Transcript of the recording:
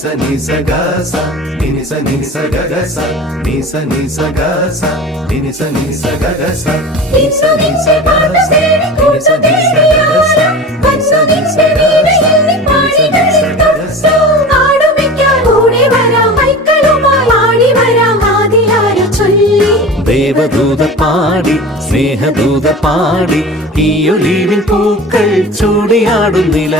sa ni sa ga sa ni sa ga ga sa ni sa ga sa ni sa ga ga sa വിശ്വവിൻസെ പാട്ടതേടി കൂട്ടുതേടിയാല വൻസുവിൻസെ വീണയിൽ പാടികളിൽ ആടുമിക്കാൻ ഓടി വരാം മൈക്കളുമായി ആടി വരാം ആദിയായി ചൊല്ലി ദേവദൂത പാടി സ്നേഹദൂത പാടി ഈ ഒലിവിൻ പൂക്കൾ ചൂടിയാടുന്നില്ല